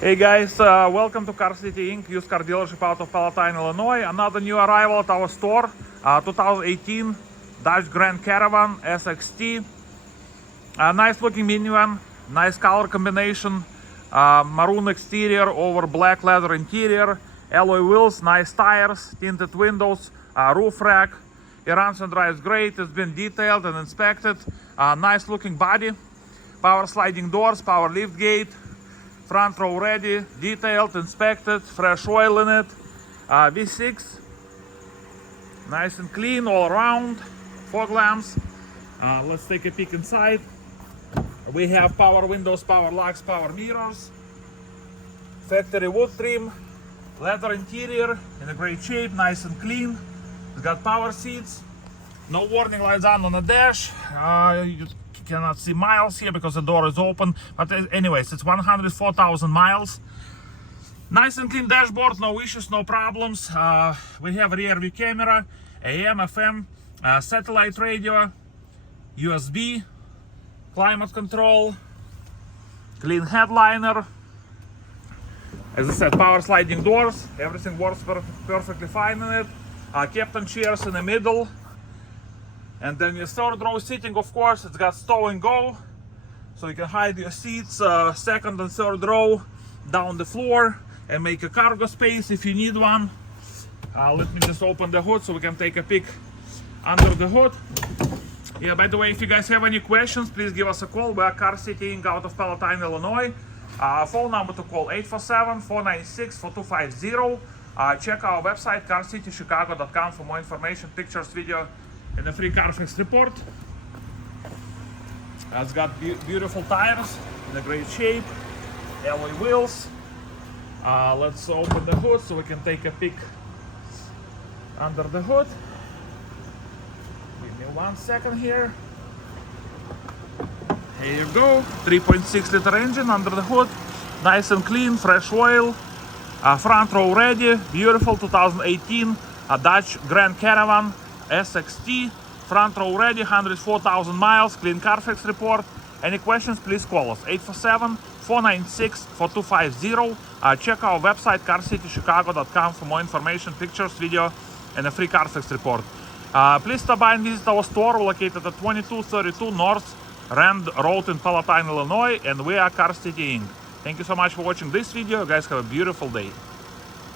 Hey guys, welcome to Car City Inc., used car dealership out of Palatine, Illinois. Another new arrival at our store, 2018 Dodge Grand Caravan SXT. Nice looking minivan, nice color combination, maroon exterior over black leather interior, alloy wheels, nice tires, tinted windows, roof rack. It runs and drives great. It's been detailed and inspected. Nice looking body, power sliding doors, power lift gate. Front row ready, detailed, inspected, fresh oil in it. V6, nice and clean all around. Fog lamps. Let's take a peek inside. We have power windows, power locks, power mirrors. Factory wood trim, leather interior in a great shape, nice and clean. It's got power seats. No warning lights on the dash. You cannot see miles here because the door is open, but anyways, it's 104,000 miles. Nice and clean dashboard, no issues, no problems. We have a rear view camera, AM, FM, satellite radio, USB, climate control, clean headliner. As I said, power sliding doors, everything works perfectly fine in it. Captain chairs in the middle. And then your third row seating, of course, it's got stow and go, so you can hide your seats, second and third row down the floor, and make a cargo space if you need one. Let me just open the hood so we can take a peek under the hood. Yeah, by the way, if you guys have any questions, please give us a call. We are Car City Inc. out of Palatine, Illinois. Phone number to call 847-496-4250. Check our website carcitychicago.com for more information, pictures, video, and a free CARFAX report. It's got beautiful tires in a great shape, alloy wheels. Let's open the hood so we can take a peek under the hood. Give me 1 second here. Here you go, 3.6 liter engine under the hood, nice and clean, fresh oil, front row ready, beautiful 2018 Dodge Grand Caravan SXT, front row ready, 104,000 miles, clean CARFAX report. Any questions, please call us, 847-496-4250. Check our website, carcitychicago.com for more information, pictures, video, and a free CARFAX report. Please stop by and visit our store located at 2232 North Rand Road in Palatine, Illinois, and we are Car City Inc. Thank you so much for watching this video. You guys have a beautiful day.